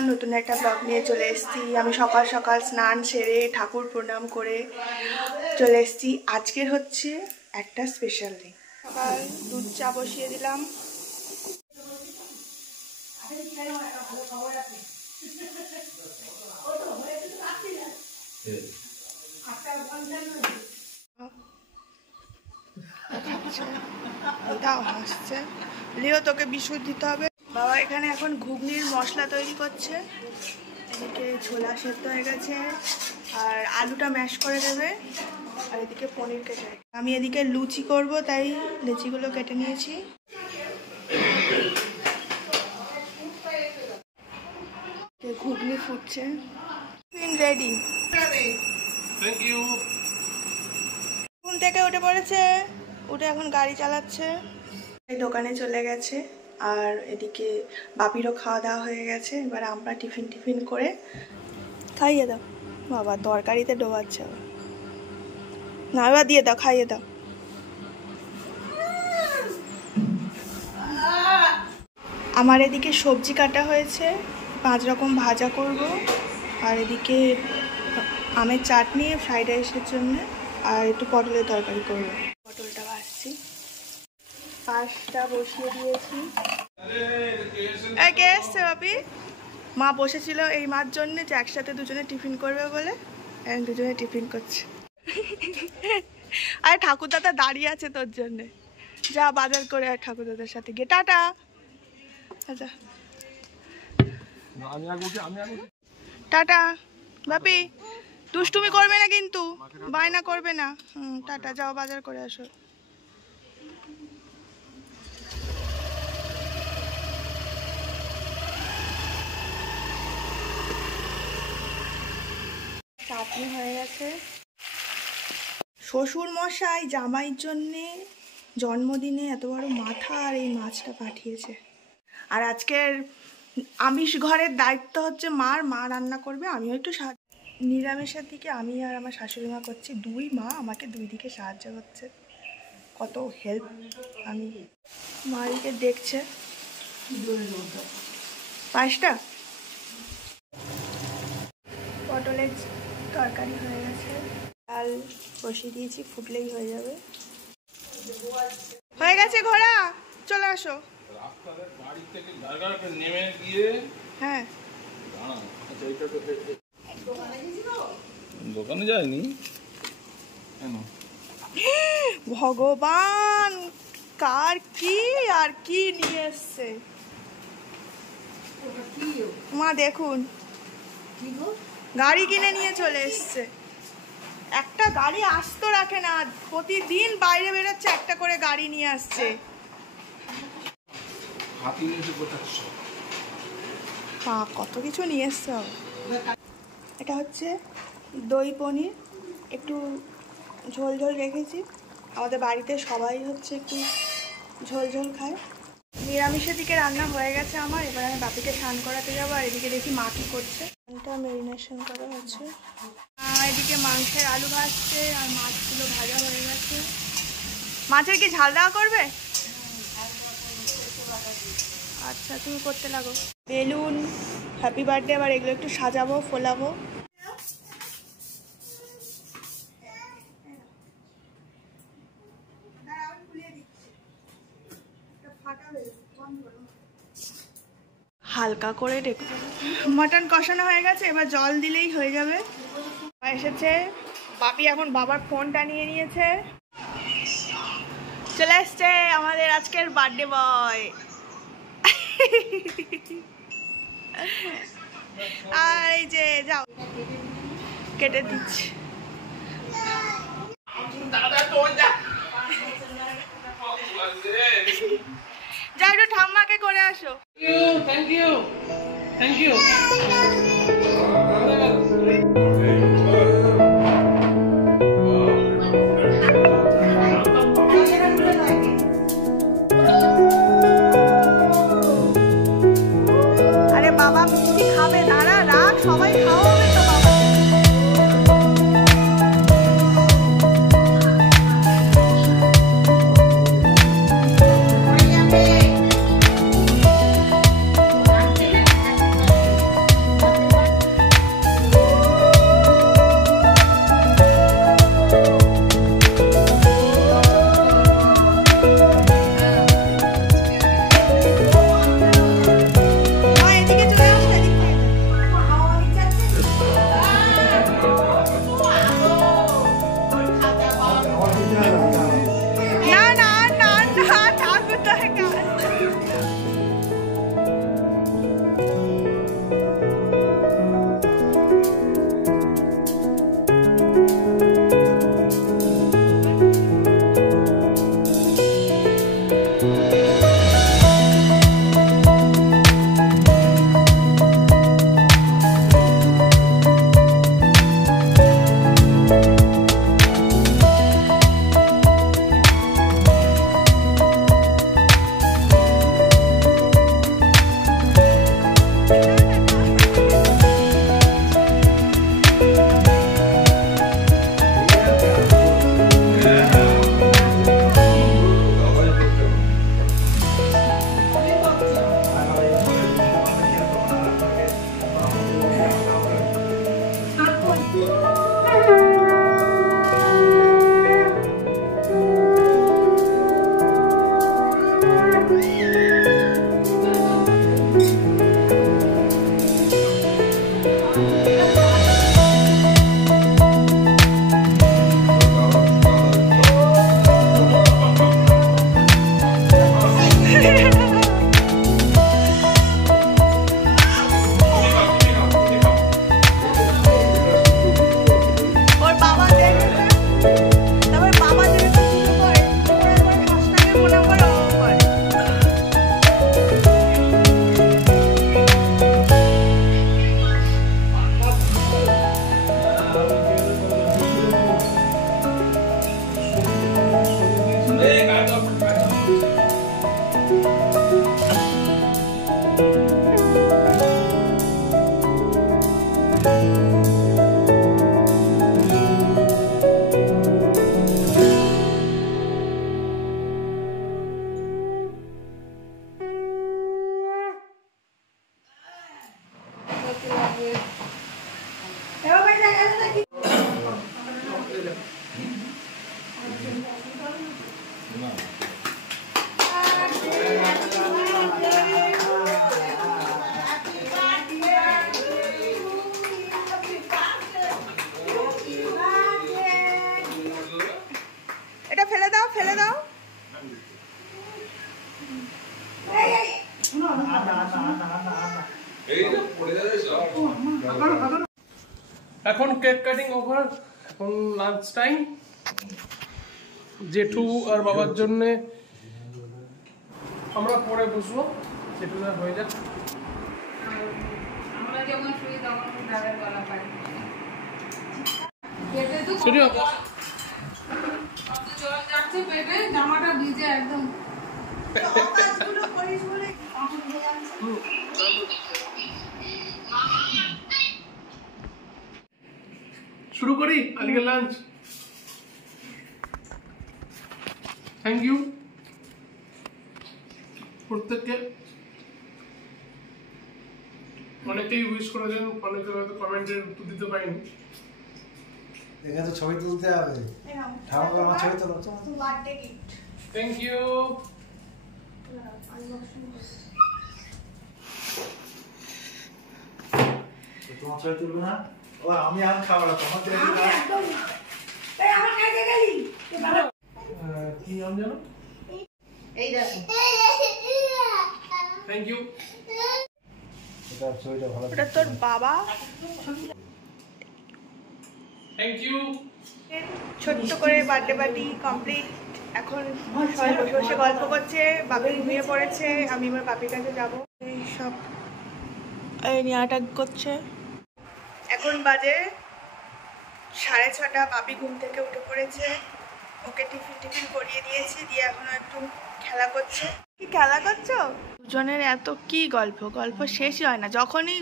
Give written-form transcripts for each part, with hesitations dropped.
আমার নতুন একটা ব্লগ নিয়ে চলে এসেছি। আমি সকাল সকাল স্নান সেরে ঠাকুর প্রণাম করে চলে এসেছি। আজকের হচ্ছে একটা স্পেশাল দিন। সকাল দুধ চা বসিয়ে দিলাম। হাসছে লিও, তোকে বিস্কুট দিতে হবে। বাবা এখানে এখন ঘুগনির মশলা তৈরি করছে। এদিকে ছোলা সেদ্ধ হয়ে গেছে আর আলুটা ম্যাশ করে দেবে, আর এদিকে পনির কেটে। আমি এদিকে লুচি করব, তাই লুচিগুলো কেটে নিয়েছি। ঘুগনি ফুটছে, রেডি। Thank you. ঘুম থেকে উঠে পড়েছে, উঠে এখন গাড়ি চালাচ্ছে। দোকানে চলে গেছে আর এদিকে বাপিরও খাওয়া দাওয়া হয়ে গেছে। এবার আমরা টিফিন করে খাইয়ে দাও। বাবা তরকারিতে ডোবাচ্ছে না, এবার দিয়ে দাও, খাইয়ে দাও। আমার এদিকে সবজি কাটা হয়েছে, 5 রকম ভাজা করব, আর এদিকে আমের চাটনি ফ্রাইড রাইসের জন্য, আর একটু পটলের তরকারি করব। পটলটা ভাজছি, পাঁচটা বসিয়ে দিয়েছি। কে এসছে বাপি? মা বসেছিল এই মার জন্য যে একসাথে দুজনে টিফিন করবে বলে, দুজনে টিফিন করছে। আরে ঠাকুরদাদা দাঁড়িয়ে আছে তোর জন্যে, যা বাজার করে আর ঠাকুরদাদার সাথে গিয়ে টাটা। আচ্ছা টাটা। বাপি দুষ্টুমি করবে না কিন্তু, বায়না করবে না। টাটা, যাও বাজার করে আসো। চাটনি হয়ে গেছে। শ্বশুর মশাই জামাইয়ের জন্যে জন্মদিনে এত বড় মাথা আর এই মাছটা পাঠিয়েছে। আর আজকের আমিষ ঘরের দায়িত্ব হচ্ছে মার, মা রান্না করবে, আমিও একটু নিরামিষের দিকে আমি আর আমার শাশুড়ি মা করছি। দুই মা আমাকে দুই দিকে সাহায্য করছে, কত হেল্প। আমি মারিকে দেখছে। 5টা পটলের তরকারি হয়ে গেছে, ডাল বসিয়ে দিয়েছি, ফুটলেই হয়ে যাবে। হয়ে গেছে ঘোড়া, চলে আসো। হ্যাঁ দোকানে যায়নি। ভগবান, কার কি আর কি নিয়ে এসছে মা, দেখুন গাড়ি কিনে নিয়ে চলে এসছে। একটা গাড়ি আস্ত রাখে না, প্রতিদিন বাইরে বেরোচ্ছে, একটা করে গাড়ি নিয়ে আসছে। কত কিছু নিয়ে এসছে। এটা হচ্ছে দই পনির, একটু ঝোল ঝোল রেখেছি। আমাদের বাড়িতে সবাই হচ্ছে একটু ঝোল ঝোল খায়। নিরামিষের দিকে রান্না হয়ে গেছে আমার। এবার আমি বাপিকে স্নান করাতে যাবো, আর এদিকে দেখি মা কি করছে। এটা ম্যারিনেশন করা হচ্ছে, এদিকে মাংসের আলু ভাজছে, আর মাছগুলো ভাজা হয়ে গেছে। মাছের কি ঝাল দেওয়া করবে? আচ্ছা তুমি করতে লাগো। বেলুন, হ্যাপি বার্থডে, আবার এগুলো একটু সাজাবো, ফোলাবো। হালকা করে মাটন কষানো হয়ে গেছে, এবার জল দিলেই হয়ে যাবে। এসেছে বাপি, এখন বাবার ফোনটা নিয়ে নিয়েছে। চলে এসছে আমাদের আজকের বার্থডে বয়। আর এই যে যাও, কেটে দিচ্ছি। যা একটু ঠাম্মাকে করে আসো। Thank you, thank you. আরে বাবা মিষ্টি খাবে, দাঁড়া রাখ, সবাই খাওয়া হবে তো বাবা। এখন কেক কাটিং ওভার, এখন লাঞ্চ টাইম। জেঠু আর বাবার জন্য আমরা পরে বসবো, জেঠু আর হয়ে যাক। আমরা যখন শুই তখন দাদার গলা পাই জল যাচ্ছে পেটে, জামাটা ভিজে একদম। শুরু করি আজকে লাঞ্চ। থ্যাংক ইউ প্রত্যেককে, অনেকেই উইশ করেছেন, অনেকে হয়তো কমেন্টের উত্তর দিতে পারিনি। এখানে তো ছবি তুলতে হবে, ঠাকুর আমার ছবি তোলো। Thank you. তোমার ছবি তুলবো না? ও আমি আর খাবো না, তোমার কি নাম জানো? Thank you. ছবিটা ভালো। ওটা তোর বাবা। Thank you. ছোট্ট করে বার্থডে পার্টি কমপ্লিট। এখন সবাই বসে বসে গল্প করছে, বাপি ঘুমিয়ে পড়েছে, আমি আমার বাপির কাছে যাবো। এই সব এই নিয়ে আটাক করছে। এখন বাজে 6:30, বাপি ঘুম থেকে উঠে পড়েছে, ওকে টিফিন করিয়ে দিয়েছি, দিয়ে এখনো একটু খেলা করছে। কি খেলা করছো? দুজনের এত কি গল্প শেষই হয় না। যখনই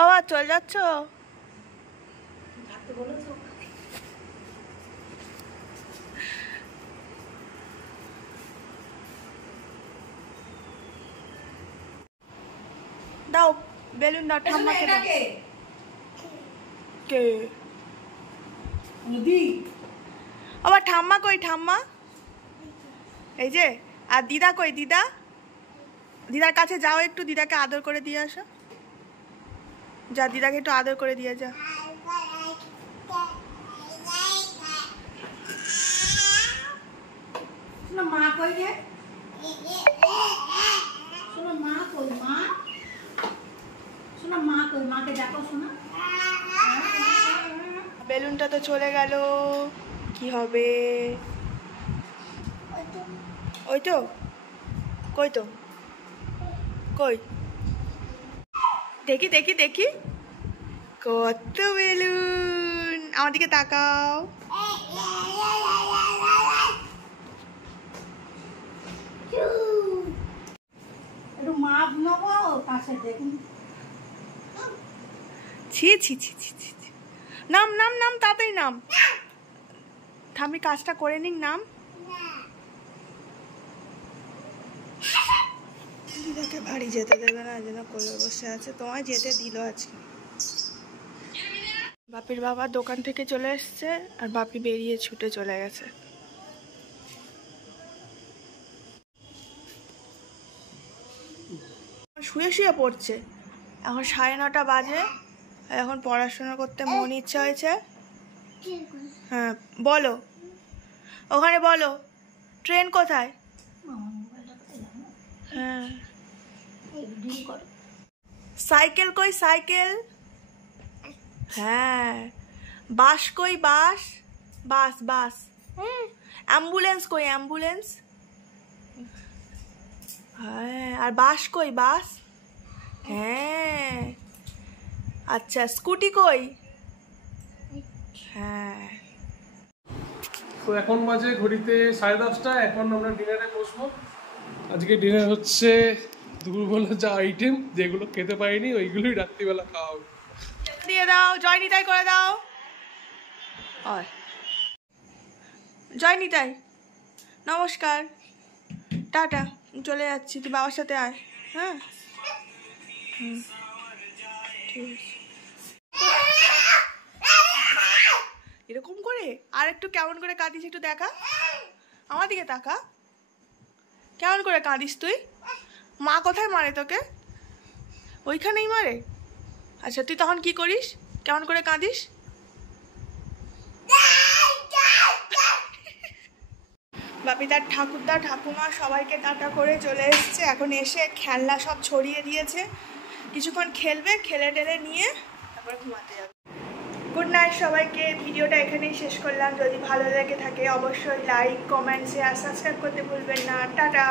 ও চলে যাচ্ছ? দাও বেলুন দাও, ঠাম্মাকে দাও। কে? আবার ঠাম্মা কই? ঠাম্মা এই যে। আর দিদা কই? দিদার কাছে যাও, একটু দিদাকে আদর করে দিয়ে আসো। যা, দিদাকে একটু আদর করে দিয়ে যা। মা কই রে? শোনো মা কই? শোনো মা কই? মাকে ডাকো শোনা। বেলুনটা তো চলে গেল, কি হবে? ওই তো, কই তো, কই দেখি কত বেলুন। আমার দিকে তাকাও। একটু মাপ নেবো পাশে দেখুন। ছি নাম তাড়াতাড়ি নাম। ঠাম্মি কাজটা করে নিক, নাম। দিদাকে বাড়ি যেতে দেবে না, যেন কোলে বসে আছে। তোমায় যেতে দিল আজকে। বাপির বাবা দোকান থেকে চলে এসছে, আর বাপি বেরিয়ে ছুটে চলে গেছে। শুয়ে পড়ছে। এখন 9:30 বাজে, এখন পড়াশোনা করতে মন ইচ্ছা হয়েছে। হ্যাঁ বলো, ওখানে বলো ট্রেন কোথায়? হ্যাঁ সাইকেল কই? সাইকেল। হ্যাঁ বাস কই? বাস। অ্যাম্বুলেন্স কই? অ্যাম্বুলেন্স। হ্যাঁ আর বাস কই? বাস। হ্যাঁ আচ্ছা স্কুটি কই? হ্যাঁ। তো এখন বাজে ঘড়িতে 10:30। এখন আমরা ডিনারে বসবো। আজকে ডিনার হচ্ছে দুপুরবেলা যা আইটেম যেগুলো খেতে পারিনি ওইগুলোই রাত্রিবেলা খাওয়া হবে। দিয়ে দাও, জয় নিতাই করে দাও। জয় নিতাই, নমস্কার, টাটা, চলে যাচ্ছি, তুই বাবার সাথে আয়। হ্যাঁ ঠিক আছে। এরকম করে আর একটু কেমন করে কাঁদিস একটু দেখা, আমার দিকে তাকা। কেমন করে কাঁদিস তুই? মা কোথায় মারে তোকে? ওইখানেই মারে? আচ্ছা তুই তখন কি করিস? কেমন করে কাঁদিস? বাপি তার ঠাকুরদা ঠাকুমা সবাইকে টাটা করে চলে এসছে। এখন এসে খেলনা সব ছড়িয়ে দিয়েছে, কিছুক্ষণ খেলবে, খেলে টেলে নিয়ে তারপর ঘুমাতে যাবে। গুড নাইট সবাইকে। ভিডিওটা এখানেই শেষ করলাম। যদি ভালো লেগে থাকে অবশ্যই লাইক, কমেন্ট, শেয়ার, সাবস্ক্রাইব করতে ভুলবেন না। টাটা।